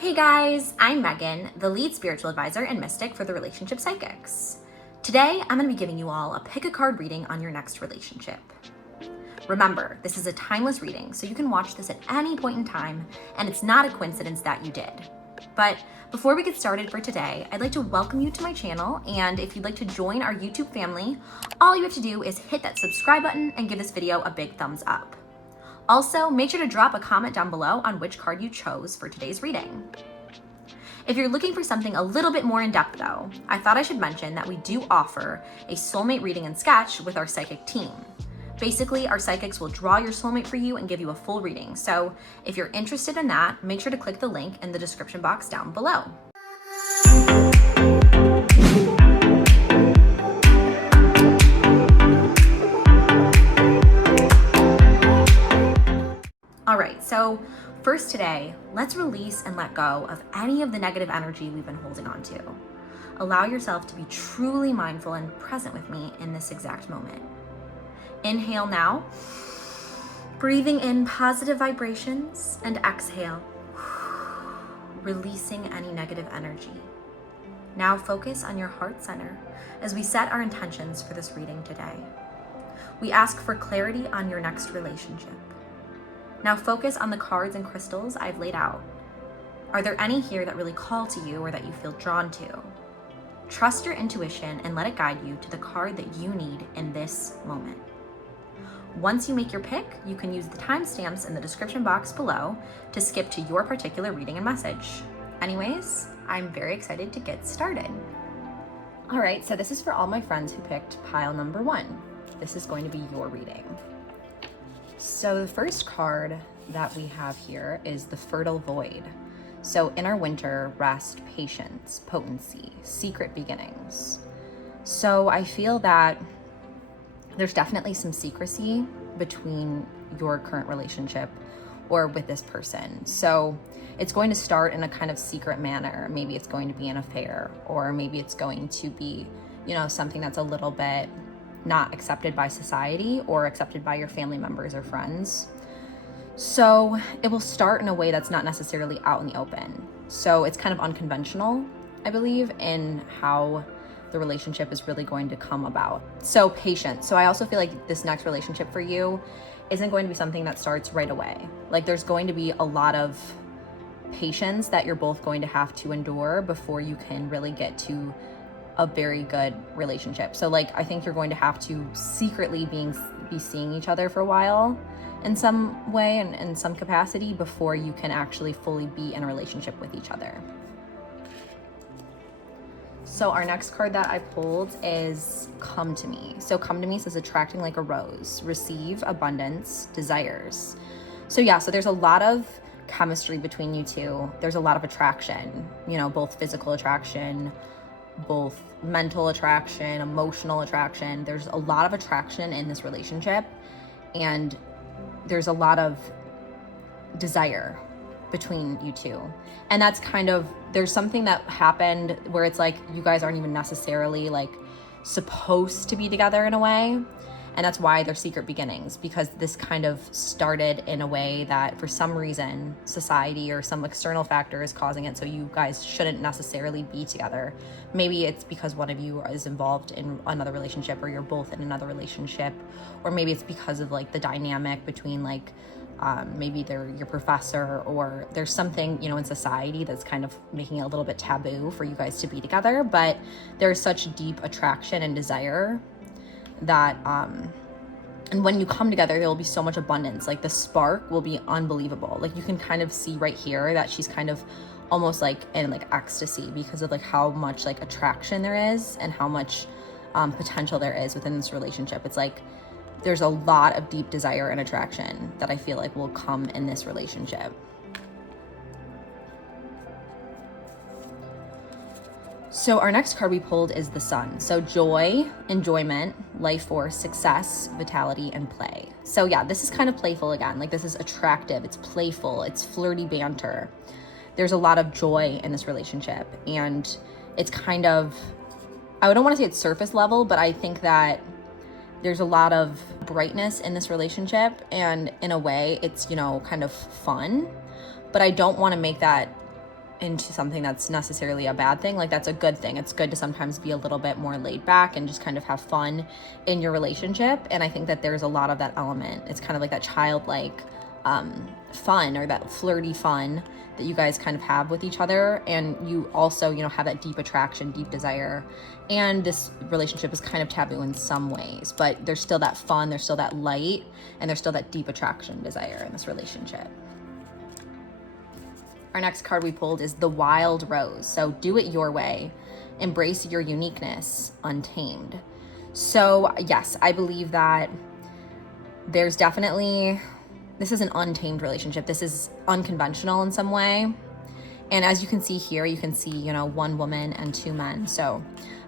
Hey guys, I'm Megan, the lead spiritual advisor and mystic for the Relationship Psychics. Today, I'm going to be giving you all a pick a card reading on your next relationship. Remember, this is a timeless reading, so you can watch this at any point in time, and it's not a coincidence that you did. But before we get started for today, I'd like to welcome you to my channel, and if you'd like to join our YouTube family, all you have to do is hit that subscribe button and give this video a big thumbs up. Also, make sure to drop a comment down below on which card you chose for today's reading. If you're looking for something a little bit more in depth though, I thought I should mention that we do offer a soulmate reading and sketch with our psychic team. Basically, our psychics will draw your soulmate for you and give you a full reading. So if you're interested in that, make sure to click the link in the description box down below. All right, so first today, let's release and let go of any of the negative energy we've been holding on to. Allow yourself to be truly mindful and present with me in this exact moment. Inhale now, breathing in positive vibrations, and exhale, releasing any negative energy. Now focus on your heart center as we set our intentions for this reading today. We ask for clarity on your next relationship. Now focus on the cards and crystals I've laid out. Are there any here that really call to you or that you feel drawn to? Trust your intuition and let it guide you to the card that you need in this moment. Once you make your pick, you can use the timestamps in the description box below to skip to your particular reading and message. Anyways, I'm very excited to get started. All right, so this is for all my friends who picked pile number 1. This is going to be your reading. So the first card that we have here is the Fertile Void. So inner winter, rest, patience, potency, secret beginnings. So I feel that there's definitely some secrecy between your current relationship or with this person. So it's going to start in a kind of secret manner. Maybe it's going to be an affair, or maybe it's going to be, something that's a little bit not accepted by society or accepted by your family members or friends. So it will start in a way that's not necessarily out in the open. So it's kind of unconventional, I believe, in how the relationship is really going to come about. So patience. So I also feel like this next relationship for you isn't going to be something that starts right away. Like there's going to be a lot of patience that you're both going to have to endure before you can really get to a very good relationship. So I think you're going to have to secretly be seeing each other for a while in some way and in some capacity before you can actually fully be in a relationship with each other. So our next card that I pulled is Come to Me. So Come to Me says attracting like a rose, receive abundance, desires. So so there's a lot of chemistry between you two. There's a lot of attraction, both physical attraction, both mental attraction, emotional attraction. There's a lot of attraction in this relationship, and there's a lot of desire between you two. And that's there's something that happened where it's like you guys aren't even necessarily supposed to be together in a way. And that's why they're secret beginnings, because this kind of started in a way that for some reason society or some external factor is causing it so you guys shouldn't necessarily be together. Maybe it's because one of you is involved in another relationship, or you're both in another relationship, or maybe it's because of the dynamic between maybe they're your professor, or there's something in society that's kind of making it a little bit taboo for you guys to be together. But there's such deep attraction and desire that and when you come together, there will be so much abundance. The spark will be unbelievable. You can kind of see right here that she's kind of almost in ecstasy because of how much attraction there is and how much potential there is within this relationship. It's there's a lot of deep desire and attraction that I feel will come in this relationship. So our next card we pulled is the Sun. So joy, enjoyment, life force, success, vitality, and play. So this is kind of playful again. This is attractive, it's playful, it's flirty banter. There's a lot of joy in this relationship, and it's kind of, I don't want to say it's surface level, but I think that there's a lot of brightness in this relationship, and in a way it's, kind of fun, but I don't want to make that into something that's necessarily a bad thing. Like, that's a good thing. It's good to sometimes be a little bit more laid back and just kind of have fun in your relationship. And I think that there's a lot of that element. It's kind of like that childlike fun, or that flirty fun that you guys kind of have with each other. And you also, you know, have that deep attraction, deep desire. And this relationship is kind of taboo in some ways, but there's still that fun, there's still that light, and there's still that deep attraction, desire in this relationship. Our next card we pulled is the Wild Rose. So do it your way. Embrace your uniqueness, untamed. So yes, I believe that there's definitely, this is an untamed relationship. This is unconventional in some way. And as you can see here, you can see, you know, one woman and two men. So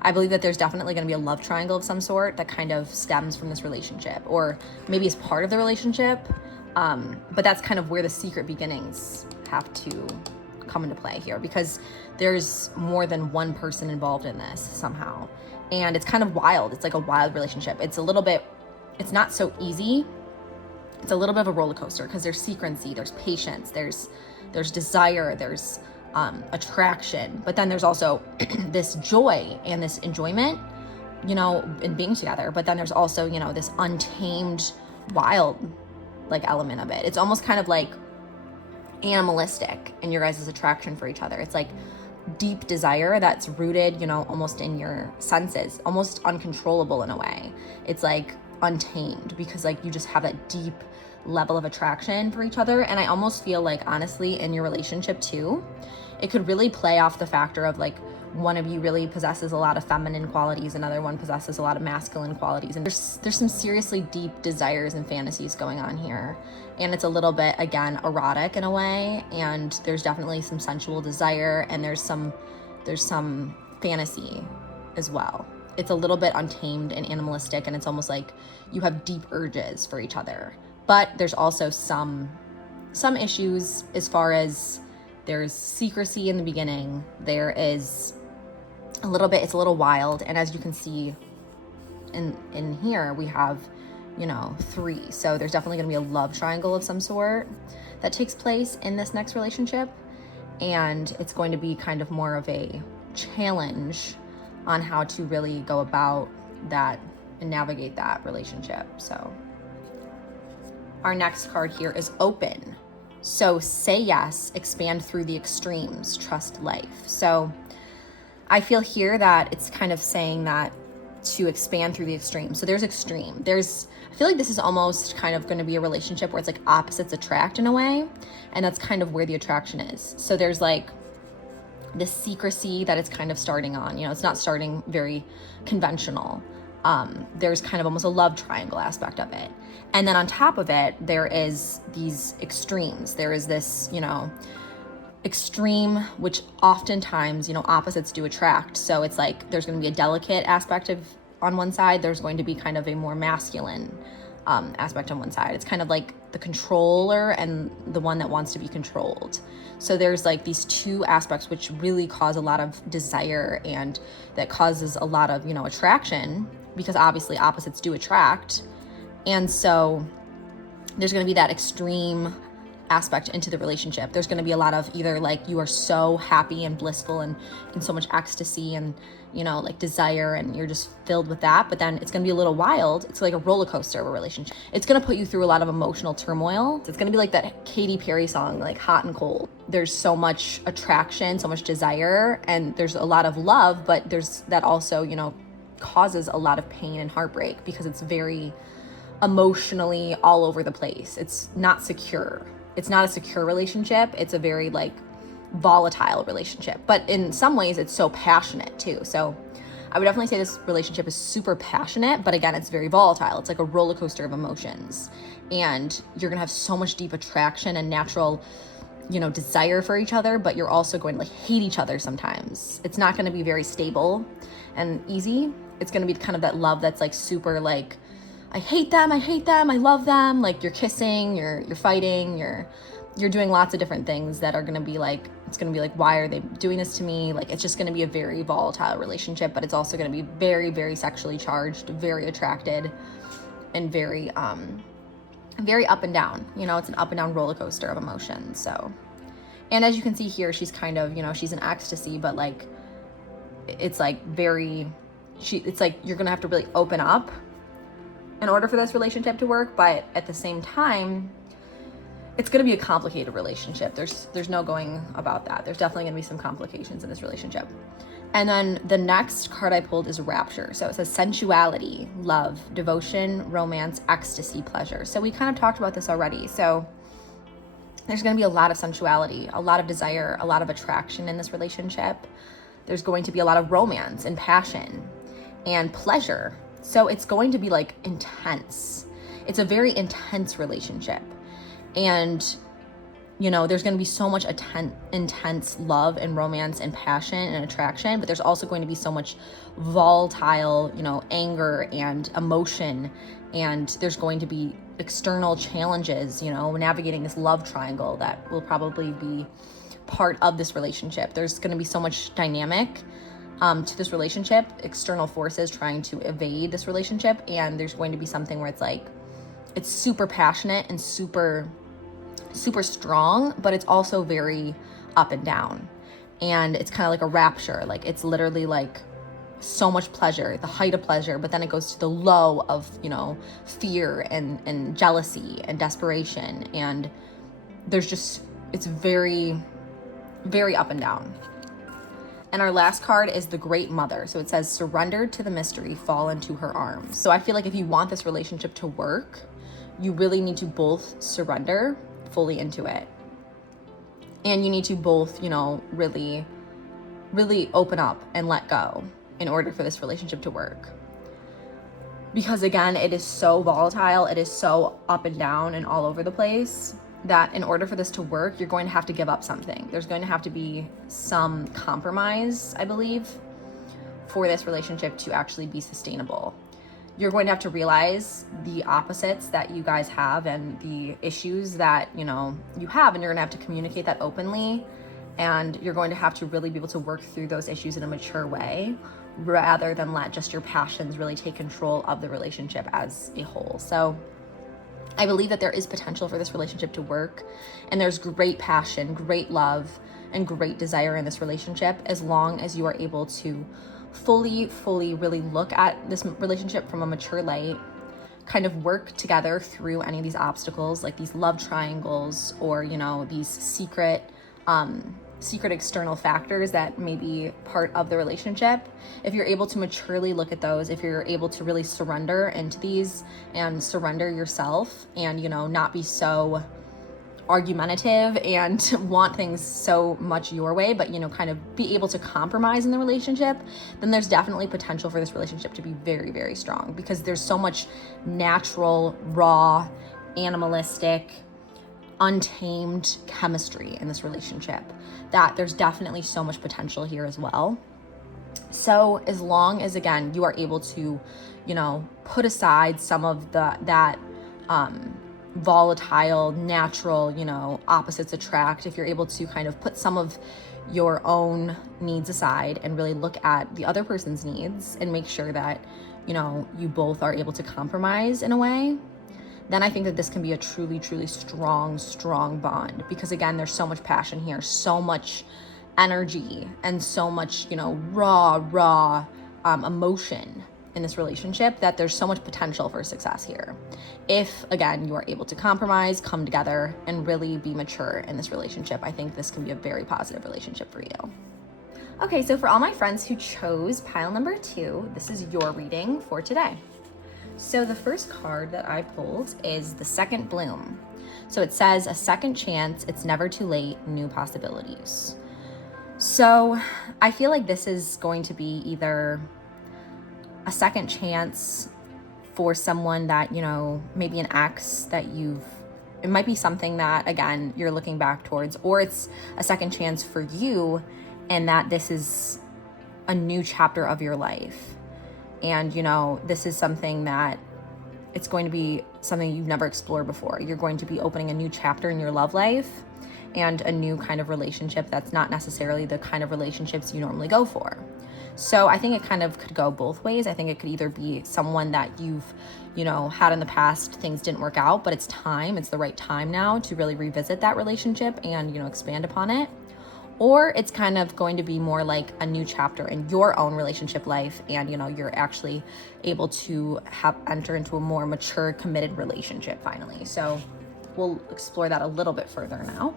I believe that there's definitely going to be a love triangle of some sort that kind of stems from this relationship, or maybe is part of the relationship. But that's kind of where the secret beginnings have to come into play here, because there's more than one person involved in this somehow. And it's kind of wild. It's like a wild relationship. It's a little bit, it's not so easy. It's a little bit of a roller coaster, because there's secrecy, there's patience, there's desire, there's attraction, but then there's also this joy and this enjoyment, you know, in being together. But then there's also, you know, this untamed, wild, like, element of it. It's almost kind of like animalistic in your guys' attraction for each other. It's like deep desire that's rooted, you know, almost in your senses, almost uncontrollable in a way. It's like untamed, because like you just have that deep level of attraction for each other. And I almost feel like, honestly, in your relationship too, it could really play off the factor of like one of you really possesses a lot of feminine qualities, another one possesses a lot of masculine qualities, and there's some seriously deep desires and fantasies going on here. And it's a little bit, again, erotic in a way, and there's definitely some sensual desire, and there's some fantasy as well. It's a little bit untamed and animalistic, and it's almost like you have deep urges for each other. But there's also some issues as far as there's secrecy in the beginning. There is a little bit, it's a little wild. And as you can see in here, we have, you know, 3. So there's definitely going to be a love triangle of some sort that takes place in this next relationship. And it's going to be kind of more of a challenge on how to really go about that and navigate that relationship. So our next card here is Open. So say yes, expand through the extremes, trust life. So I feel here that it's kind of saying that to expand through the extremes. So there's extreme. I feel like this is almost kind of going to be a relationship where it's like opposites attract in a way. And that's kind of where the attraction is. So there's like this secrecy that it's kind of starting on. You know, it's not starting very conventional. There's kind of almost a love triangle aspect of it. And then on top of it, there is these extremes. There is this, you know, extreme, which oftentimes, you know, opposites do attract. So it's like there's going to be a delicate aspect of on one side. There's going to be kind of a more masculine aspect on one side. It's kind of like the controller and the one that wants to be controlled. So there's like these two aspects which really cause a lot of desire, and that causes a lot of, you know, attraction, because obviously opposites do attract. And so there's going to be that extreme aspect into the relationship. There's going to be a lot of either like you are so happy and blissful and in so much ecstasy and, you know, like desire, and you're just filled with that. But then it's going to be a little wild. It's like a roller coaster of a relationship. It's going to put you through a lot of emotional turmoil. It's going to be like that Katy Perry song, like Hot and Cold. There's so much attraction, so much desire, and there's a lot of love, but there's that also, you know, causes a lot of pain and heartbreak, because it's very emotionally all over the place. It's not secure. It's not a secure relationship. It's a very like volatile relationship, but in some ways it's so passionate too. So I would definitely say this relationship is super passionate, but again, it's very volatile. It's like a roller coaster of emotions, and you're gonna have so much deep attraction and natural, you know, desire for each other, but you're also going to like hate each other sometimes. It's not going to be very stable and easy. It's going to be kind of that love that's like super like, I hate them, I love them. Like you're kissing, you're fighting, you're doing lots of different things that are going to be like, it's going to be like, why are they doing this to me? Like, it's just going to be a very volatile relationship, but it's also going to be very, very sexually charged, very attracted, and very up and down. You know, it's an up and down roller coaster of emotions. So, And as you can see here, she's kind of, she's in ecstasy, but like, it's like it's like you're gonna have to really open up in order for this relationship to work. But at the same time, it's gonna be a complicated relationship. There's no going about that. There's definitely gonna be some complications in this relationship. And then the next card I pulled is Rapture. So it says sensuality, love, devotion, romance, ecstasy, pleasure. So we kind of talked about this already. So there's going to be a lot of sensuality, a lot of desire, a lot of attraction in this relationship. There's going to be a lot of romance and passion and pleasure. So it's going to be like intense. It's a very intense relationship. And there's going to be so much intense love and romance and passion and attraction, but there's also going to be so much volatile, anger and emotion. And there's going to be external challenges, navigating this love triangle that will probably be part of this relationship. There's going to be so much dynamic to this relationship, external forces trying to evade this relationship. And there's going to be something where it's like, it's super passionate and super strong, but it's also very up and down. And it's kind of like a rapture. Like it's literally like so much pleasure, the height of pleasure, but then it goes to the low of, fear and jealousy and desperation. And it's very, very up and down. And our last card is the Great Mother. So it says, surrender to the mystery, fall into her arms. So I feel like if you want this relationship to work, you really need to both surrender fully into it. And you need to both, really, really open up and let go in order for this relationship to work. Because again, it is so volatile, it is so up and down and all over the place, that in order for this to work, you're going to have to give up something. There's going to have to be some compromise, I believe, for this relationship to actually be sustainable. You're going to have to realize the opposites that you guys have and the issues that, you have, and you're going to have to communicate that openly. And you're going to have to really be able to work through those issues in a mature way, rather than let just your passions really take control of the relationship as a whole. So I believe that there is potential for this relationship to work, and there's great passion, great love, and great desire in this relationship, as long as you are able to fully really look at this relationship from a mature light, kind of work together through any of these obstacles, like these love triangles, or, these secret external factors that may be part of the relationship. If you're able to maturely look at those, if you're able to really surrender into these and surrender yourself and, not be so argumentative and want things so much your way, but, kind of be able to compromise in the relationship, then there's definitely potential for this relationship to be very, very strong, because there's so much natural, raw, animalistic, untamed chemistry in this relationship that there's definitely so much potential here as well. So as long as, again, you are able to, put aside some of that volatile, natural, opposites attract, if you're able to kind of put some of your own needs aside and really look at the other person's needs and make sure that, you both are able to compromise in a way, then I think that this can be a truly, truly strong bond. Because again, there's so much passion here, so much energy, and so much, raw emotion in this relationship, that there's so much potential for success here. If, again, you are able to compromise, come together, and really be mature in this relationship, I think this can be a very positive relationship for you. Okay, so for all my friends who chose pile number 2, this is your reading for today. So the first card that I pulled is the Second Bloom. So it says, a second chance, it's never too late, new possibilities. So I feel like this is going to be either a second chance for someone that, maybe an ex that it might be something that, again, you're looking back towards, or it's a second chance for you, and that this is a new chapter of your life. And, this is something that it's going to be something you've never explored before. You're going to be opening a new chapter in your love life. and a new kind of relationship that's not necessarily the kind of relationships you normally go for. So I think it kind of could go both ways. I think it could either be someone that you've, had in the past, things didn't work out, but it's the right time now to really revisit that relationship and, expand upon it. Or it's kind of going to be more like a new chapter in your own relationship life, and you're actually able to enter into a more mature, committed relationship finally. So we'll explore that a little bit further now.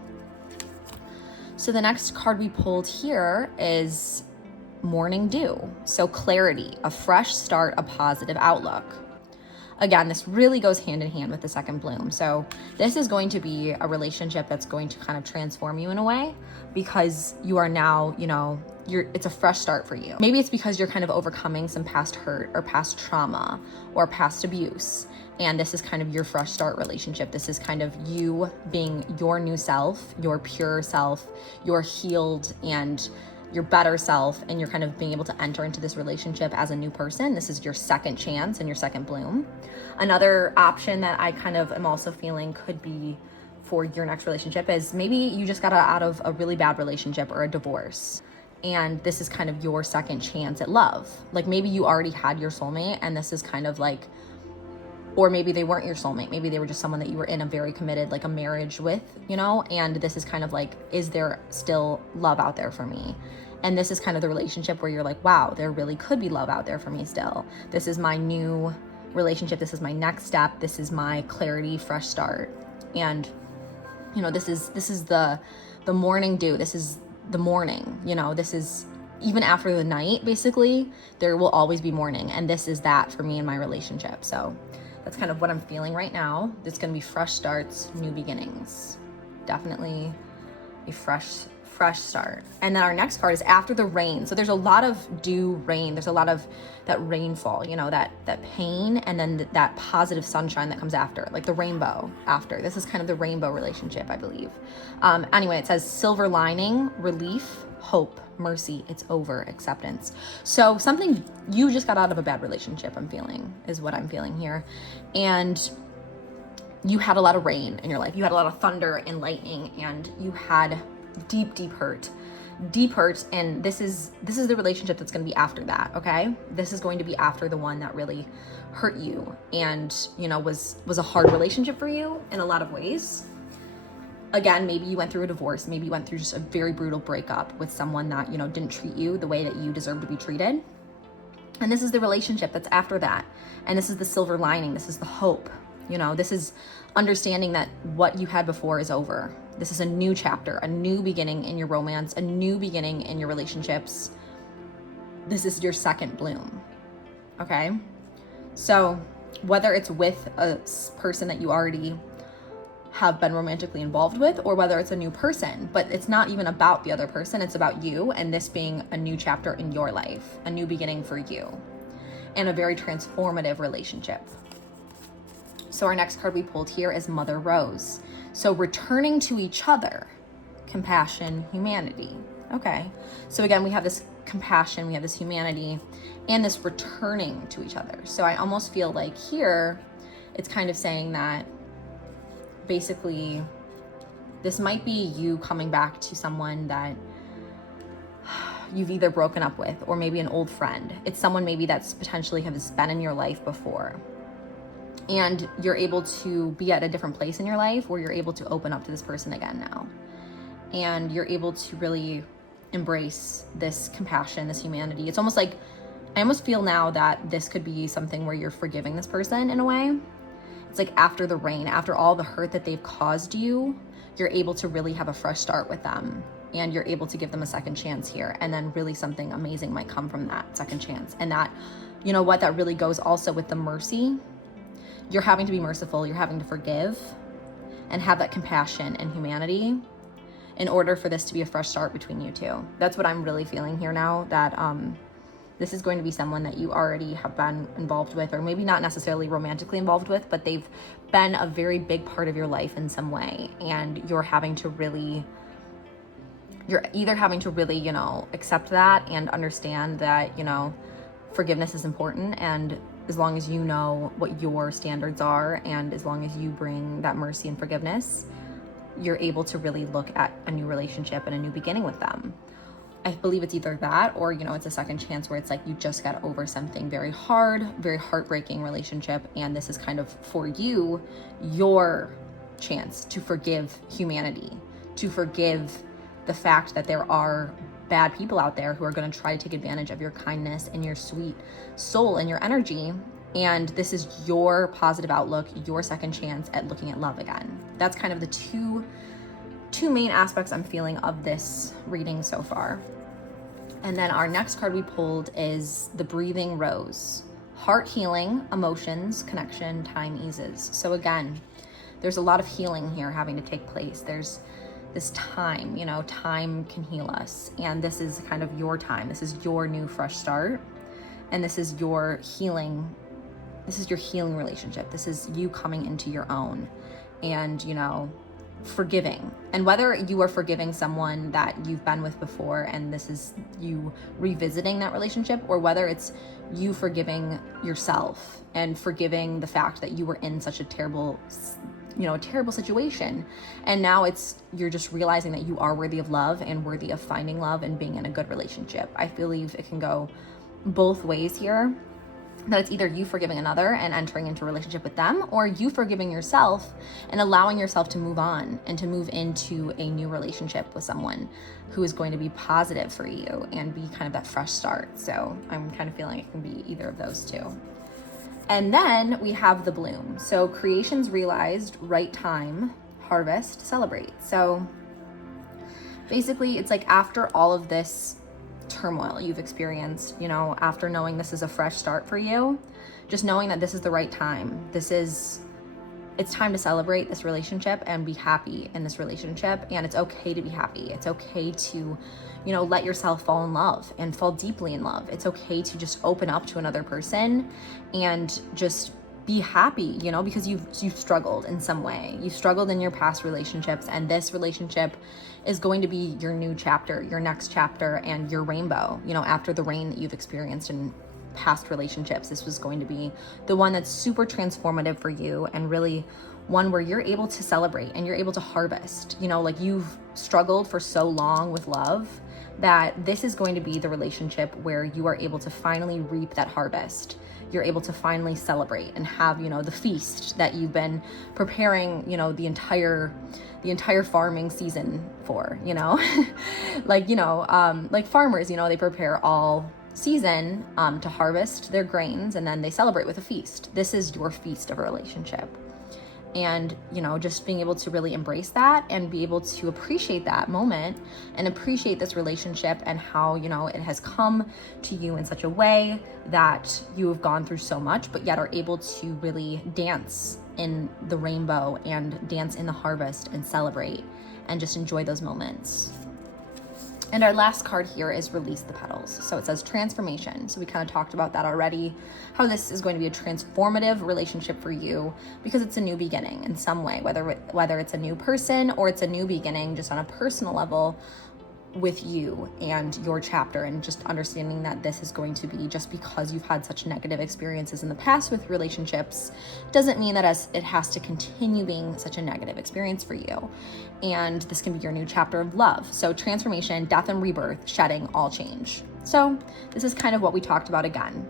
So the next card we pulled here is Morning Dew. So clarity, a fresh start, a positive outlook. Again, this really goes hand in hand with the second bloom. So this is going to be a relationship that's going to kind of transform you in a way, because you are now, it's a fresh start for you. Maybe it's because you're kind of overcoming some past hurt or past trauma or past abuse. And this is kind of your fresh start relationship. This is kind of you being your new self, your pure self, your healed and your better self, and you're kind of being able to enter into this relationship as a new person. This is your second chance and your second bloom. Another option that I kind of am also feeling could be for your next relationship is maybe you just got out of a really bad relationship or a divorce, and this is kind of your second chance at love. Like maybe you already had your soulmate, and this is kind of like, or maybe they weren't your soulmate. Maybe they were just someone that you were in a very committed, like a marriage with, and this is kind of like, is there still love out there for me? And this is kind of the relationship where you're like, wow, there really could be love out there for me still. This is my new relationship. This is my next step. This is my clarity, fresh start. And, this is the morning dew. This is the morning, this is even after the night, basically, there will always be morning. And this is that for me in my relationship. So that's kind of what I'm feeling right now. It's going to be fresh starts, new beginnings. Definitely a fresh start. And then our next card is after the rain. So there's a lot of dew, rain. There's a lot of that rainfall, that pain, and then that positive sunshine that comes after, like the rainbow after. This is kind of the rainbow relationship, I believe. Anyway, it says silver lining, relief, hope, mercy, it's over, acceptance. So something, you just got out of a bad relationship, is what I'm feeling here. And you had a lot of rain in your life. You had a lot of thunder and lightning, and you had deep hurt. And this is the relationship that's going to be after that. Okay. This is going to be after the one that really hurt you and, was a hard relationship for you in a lot of ways. Again, maybe you went through a divorce. Maybe you went through just a very brutal breakup with someone that, didn't treat you the way that you deserve to be treated. And this is the relationship that's after that. And this is the silver lining. This is the hope. This is understanding that what you had before is over. This is a new chapter, a new beginning in your romance, a new beginning in your relationships. This is your second bloom. Okay? So whether it's with a person that you already have been romantically involved with, or whether it's a new person, but it's not even about the other person, it's about you, and this being a new chapter in your life, a new beginning for you, and a very transformative relationship. So our next card we pulled here is Mother Rose. So returning to each other, compassion, humanity. Okay. So again, we have this compassion, we have this humanity, and this returning to each other. So I almost feel like here, it's kind of saying that basically this might be you coming back to someone that you've either broken up with, or maybe an old friend. It's someone maybe that's potentially has been in your life before. And you're able to be at a different place in your life where you're able to open up to this person again now. And you're able to really embrace this compassion, this humanity. It's almost like, I almost feel now that this could be something where you're forgiving this person in a way. It's like after the rain, after all the hurt that they've caused you, you're able to really have a fresh start with them. And you're able to give them a second chance here. And then really something amazing might come from that second chance. And that, that really goes also with the mercy. You're having to be merciful, you're having to forgive and have that compassion and humanity in order for this to be a fresh start between you two. That's what I'm really feeling here now, that this is going to be someone that you already have been involved with, or maybe not necessarily romantically involved with, but they've been a very big part of your life in some way. And you're either having to really, accept that and understand that, forgiveness is important. And as long as you know what your standards are, and as long as you bring that mercy and forgiveness, you're able to really look at a new relationship and a new beginning with them. I believe it's either that or, it's a second chance where it's like you just got over something very hard, very heartbreaking relationship. And this is kind of for you, your chance to forgive humanity, to forgive the fact that there are bad people out there who are going to try to take advantage of your kindness and your sweet soul and your energy. And this is your positive outlook, your second chance at looking at love again. That's kind of the two main aspects I'm feeling of this reading so far. And then our next card we pulled is the Breathing Rose. Heart healing, emotions, connection, time eases. So again, there's a lot of healing here having to take place. There's this time, time can heal us. And this is kind of your time. This is your new fresh start. And this is your healing. This is your healing relationship. This is you coming into your own and, forgiving. And whether you are forgiving someone that you've been with before and this is you revisiting that relationship, or whether it's you forgiving yourself and forgiving the fact that you were in such a terrible situation. And now you're just realizing that you are worthy of love and worthy of finding love and being in a good relationship. I believe it can go both ways here. That it's either you forgiving another and entering into a relationship with them, or you forgiving yourself and allowing yourself to move on and to move into a new relationship with someone who is going to be positive for you and be kind of that fresh start. So I'm kind of feeling it can be either of those two. And then we have the bloom. So creations realized, right time, harvest, celebrate. So basically it's like after all of this turmoil you've experienced, after knowing this is a fresh start for you, just knowing that this is the right time. It's time to celebrate this relationship and be happy in this relationship. And it's okay to be happy. It's okay to, let yourself fall in love and fall deeply in love. It's okay to just open up to another person and just be happy, because you've struggled in some way. You've struggled in your past relationships, and this relationship is going to be your new chapter, your next chapter, and your rainbow. After the rain that you've experienced in past relationships, this was going to be the one that's super transformative for you, and really one where you're able to celebrate and you're able to harvest. Like you've struggled for so long with love that this is going to be the relationship where you are able to finally reap that harvest. You're able to finally celebrate and have, the feast that you've been preparing, the entire farming season for, like farmers, they prepare all season to harvest their grains, and then they celebrate with a feast. This is your feast of a relationship. And, just being able to really embrace that and be able to appreciate that moment and appreciate this relationship and how, it has come to you in such a way that you have gone through so much, but yet are able to really dance in the rainbow and dance in the harvest and celebrate and just enjoy those moments. And our last card here is Release the Petals. So it says transformation. So we kind of talked about that already, how this is going to be a transformative relationship for you because it's a new beginning in some way, whether it's a new person or it's a new beginning just on a personal level with you and your chapter, and just understanding that this is going to be, just because you've had such negative experiences in the past with relationships doesn't mean that it has to continue being such a negative experience for you. And this can be your new chapter of love. So transformation, death and rebirth, shedding, all change. So this is kind of what we talked about again.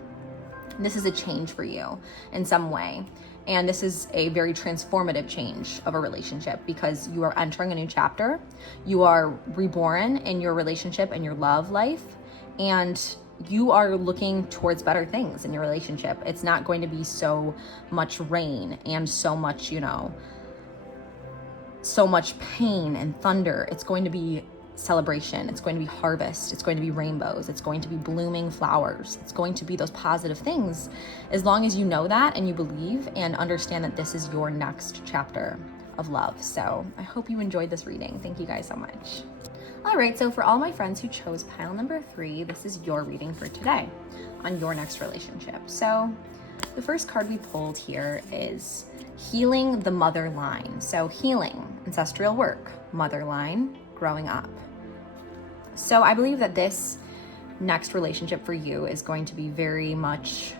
This is a change for you in some way. And this is a very transformative change of a relationship because you are entering a new chapter. You are reborn in your relationship and your love life. And you are looking towards better things in your relationship. It's not going to be so much rain and so much, so much pain and thunder. It's going to be celebration. It's going to be harvest. It's going to be rainbows. It's going to be blooming flowers. It's going to be those positive things, as long as you know that and you believe and understand that this is your next chapter of love. So I hope you enjoyed this reading. Thank you guys so much. All right, so for all my friends who chose pile number 3, this is your reading for today on your next relationship. So the first card we pulled here is Healing the Mother Line. So healing, ancestral work, mother line, growing up. So I believe that this next relationship for you is going to be very much,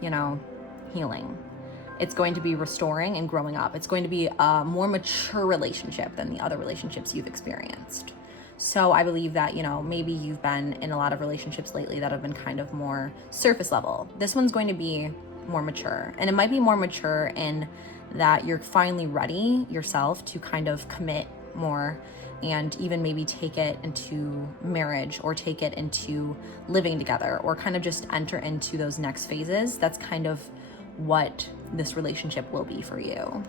healing. It's going to be restoring and growing up. It's going to be a more mature relationship than the other relationships you've experienced. So I believe that, maybe you've been in a lot of relationships lately that have been kind of more surface level. This one's going to be more mature. And it might be more mature in that you're finally ready yourself to kind of commit more and even maybe take it into marriage or take it into living together or kind of just enter into those next phases. That's kind of what this relationship will be for you.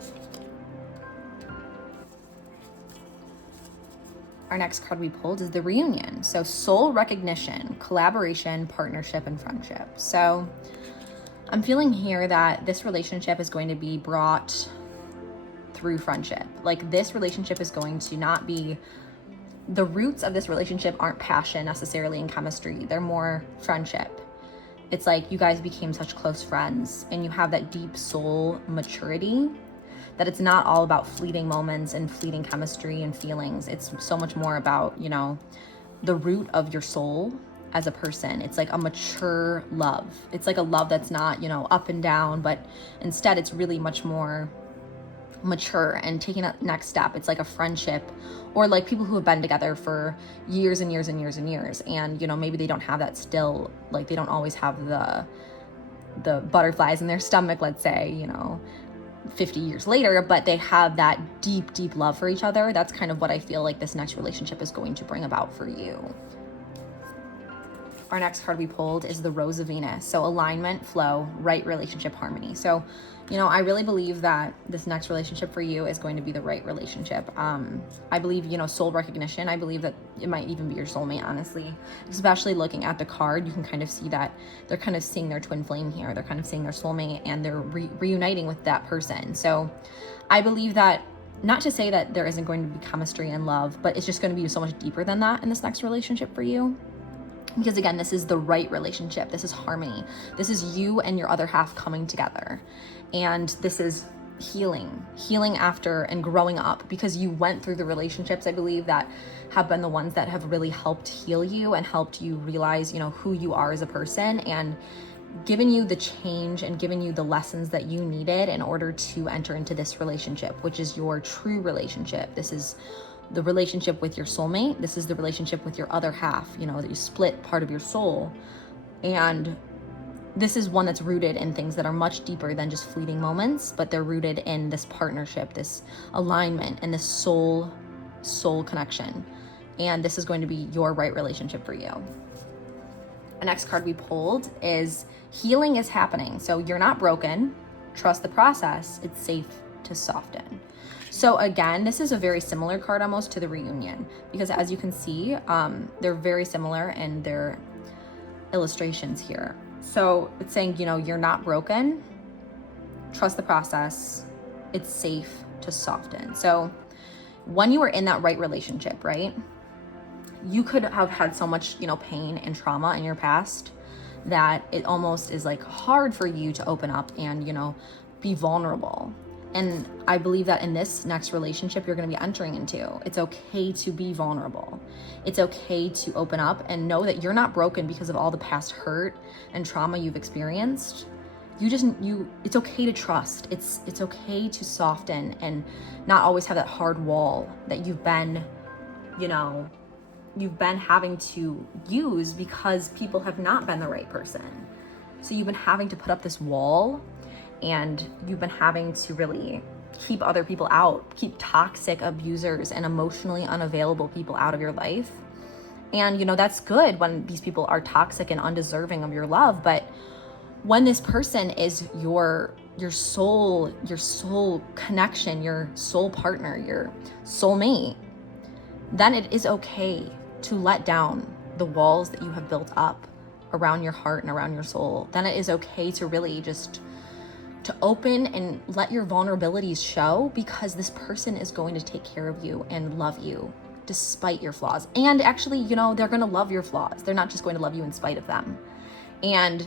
Our next card we pulled is the reunion. So soul recognition, collaboration, partnership, and friendship. So I'm feeling here that this relationship is going to be brought through friendship. Like this relationship is going to not be, the roots of this relationship aren't passion necessarily and chemistry. They're more friendship. It's like you guys became such close friends and you have that deep soul maturity that it's not all about fleeting moments and fleeting chemistry and feelings. It's so much more about, the root of your soul as a person. It's like a mature love. It's like a love that's not, up and down, but instead it's really much more mature and taking that next step. It's like a friendship, or like people who have been together for years and years and years and years. And, maybe they don't have that still, like they don't always have the butterflies in their stomach, let's say, 50 years later, but they have that deep, deep love for each other. That's kind of what I feel like this next relationship is going to bring about for you. Our next card we pulled is the Rose of Venus. So alignment, flow, right relationship, harmony. So, I really believe that this next relationship for you is going to be the right relationship. I believe, soul recognition. I believe that it might even be your soulmate, honestly. Especially looking at the card, you can kind of see that they're kind of seeing their twin flame here. They're kind of seeing their soulmate and they're reuniting with that person. So I believe that, not to say that there isn't going to be chemistry and love, but it's just going to be so much deeper than that in this next relationship for you. Because again, this is the right relationship. This is harmony. This is you and your other half coming together. And this is healing after and growing up, because you went through the relationships, I believe, that have been the ones that have really helped heal you and helped you realize, who you are as a person, and given you the change and given you the lessons that you needed in order to enter into this relationship, which is your true relationship. This is the relationship with your soulmate. This is the relationship with your other half, that you split part of your soul. And this is one that's rooted in things that are much deeper than just fleeting moments, but they're rooted in this partnership, this alignment, and this soul connection. And this is going to be your right relationship for you. The next card we pulled is healing is happening. So you're not broken. Trust the process. It's safe to soften. So again, this is a very similar card almost to the reunion, because as you can see, they're very similar in their illustrations here. So it's saying, you're not broken, trust the process, it's safe to soften. So when you were in that right relationship, right, you could have had so much, pain and trauma in your past that it almost is like hard for you to open up and, be vulnerable. And I believe that in this next relationship you're going to be entering into, it's okay to be vulnerable. It's okay to open up and know that you're not broken because of all the past hurt and trauma you've experienced. It's okay to trust. It's okay to soften and not always have that hard wall that you've been having to use because people have not been the right person. So you've been having to put up this wall, and you've been having to really keep other people out, keep toxic abusers and emotionally unavailable people out of your life. And, that's good when these people are toxic and undeserving of your love. But when this person is your soul connection, your soul partner, your soulmate, then it is okay to let down the walls that you have built up around your heart and around your soul. Then it is okay to really just to open and let your vulnerabilities show, because this person is going to take care of you and love you despite your flaws. And actually, they're going to love your flaws. They're not just going to love you in spite of them. And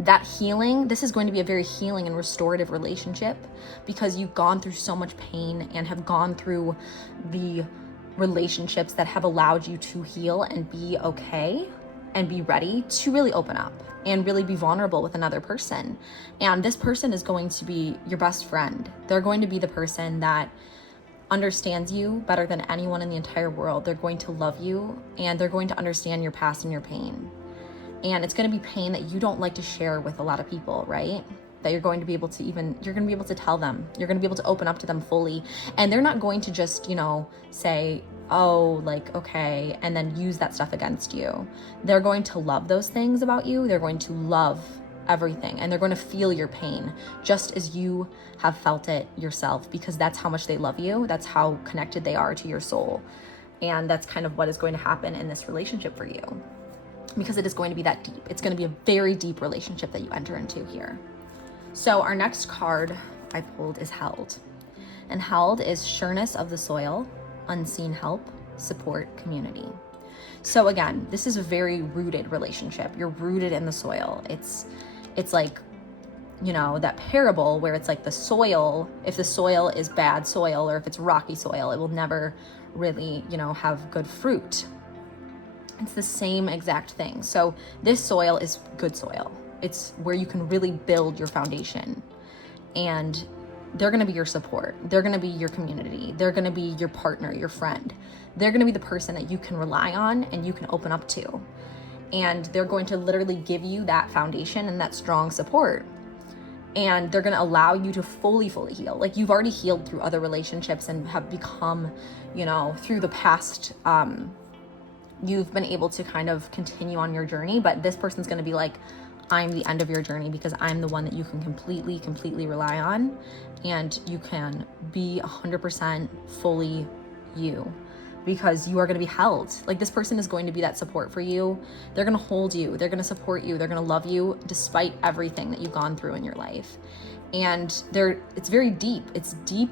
that healing, this is going to be a very healing and restorative relationship, because you've gone through so much pain and have gone through the relationships that have allowed you to heal and be okay. and be ready to really open up and really be vulnerable with another person. And this person is going to be your best friend. They're going to be the person that understands you better than anyone in the entire world. They're going to love you, and they're going to understand your past and your pain. And it's going to be pain that you don't like to share with a lot of people, right? That you're going to be able to tell them. You're going to be able to open up to them fully. And they're not going to just, say, oh, like, okay, and then use that stuff against you. They're going to love those things about you. They're going to love everything, and they're going to feel your pain just as you have felt it yourself, because that's how much they love you. That's how connected they are to your soul. And that's kind of what is going to happen in this relationship for you, because it is going to be that deep. It's going to be a very deep relationship that you enter into here. So our next card I pulled is Held. And Held is sureness of the soil, unseen help, support, community. So again, this is a very rooted relationship. You're rooted in the soil. It's like, that parable where it's like the soil, if the soil is bad soil or if it's rocky soil, it will never really, have good fruit. It's the same exact thing. So this soil is good soil. It's where you can really build your foundation, and they're going to be your support. They're going to be your community. They're going to be your partner, your friend. They're going to be the person that you can rely on and you can open up to. And they're going to literally give you that foundation and that strong support. And they're going to allow you to fully heal. Like, you've already healed through other relationships and have become, through the past, you've been able to kind of continue on your journey. But this person's going to be like, I'm the end of your journey, because I'm the one that you can completely rely on, and you can be 100% fully you, because you are going to be held. Like, this person is going to be that support for you. They're going to hold you. They're going to support you. They're going to love you despite everything that you've gone through in your life. And it's very deep. It's deep.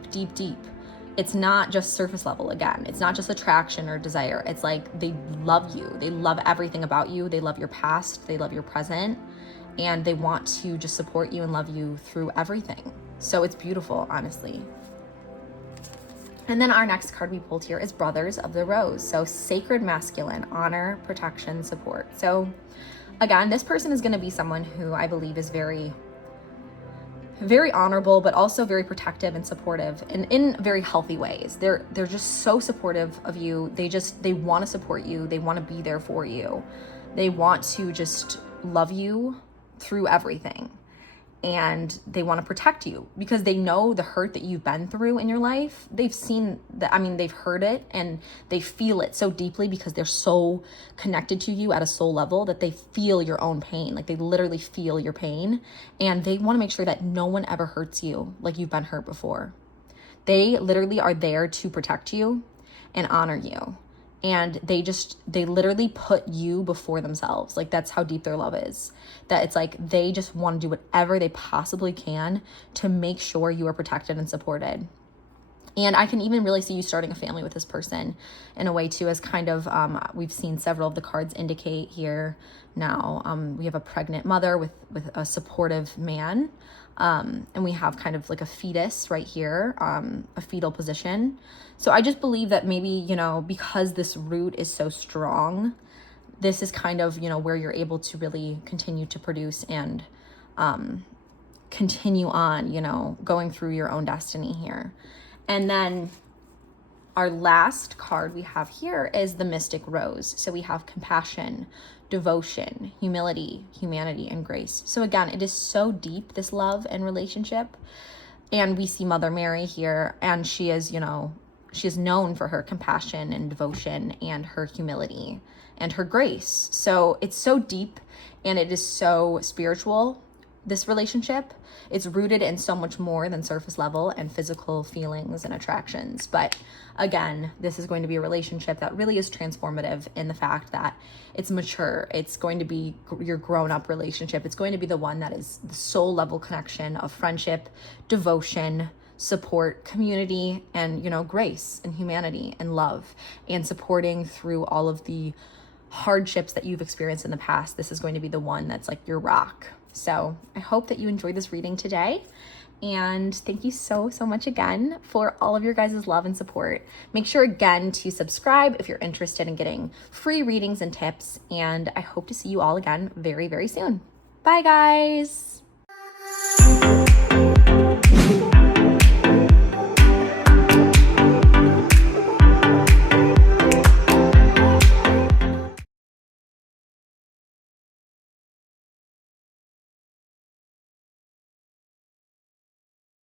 It's not just surface level. Again, it's not just attraction or desire. It's like they love you. They love everything about you. They love your past. They love your present. And they want to just support you and love you through everything. So it's beautiful, honestly. And then our next card we pulled here is Brothers of the Rose. So sacred masculine, honor, protection, support. So again, this person is going to be someone who I believe is very honorable, but also very protective and supportive, and in very healthy ways. They're just so supportive of you. They want to support you. They want to be there for you. They want to just love you through everything. And they want to protect you because they know the hurt that you've been through in your life. They've seen that, they've heard it, and they feel it so deeply because they're so connected to you at a soul level that they feel your own pain. Like, they literally feel your pain, and they want to make sure that no one ever hurts you like you've been hurt before. They literally are there to protect you and honor you. And they literally put you before themselves. Like, that's how deep their love is. That it's like they just want to do whatever they possibly can to make sure you are protected and supported. And I can even really see you starting a family with this person in a way too, as kind of, we've seen several of the cards indicate here now. We have a pregnant mother with a supportive man. And we have kind of like a fetus right here, a fetal position. So I just believe that maybe, because this root is so strong, this is kind of, where you're able to really continue to produce and continue on, going through your own destiny here. And then our last card we have here is the Mystic Rose. So we have compassion, devotion, humility, humanity, and grace. So again, it is so deep, this love and relationship. And we see Mother Mary here, and she is, she is known for her compassion and devotion and her humility and her grace. So it's so deep, and it is so spiritual, this relationship. It's rooted in so much more than surface level and physical feelings and attractions. But again, this is going to be a relationship that really is transformative in the fact that it's mature. It's going to be your grown-up relationship. It's going to be the one that is the soul level connection of friendship, devotion, support, community, and, grace and humanity and love, and supporting through all of the hardships that you've experienced in the past. This is going to be the one that's like your rock. So I hope that you enjoyed this reading today, And thank you so much again for all of your guys' love and support. Make sure again to subscribe if you're interested in getting free readings and tips. And I hope to see you all again very soon. Bye, guys.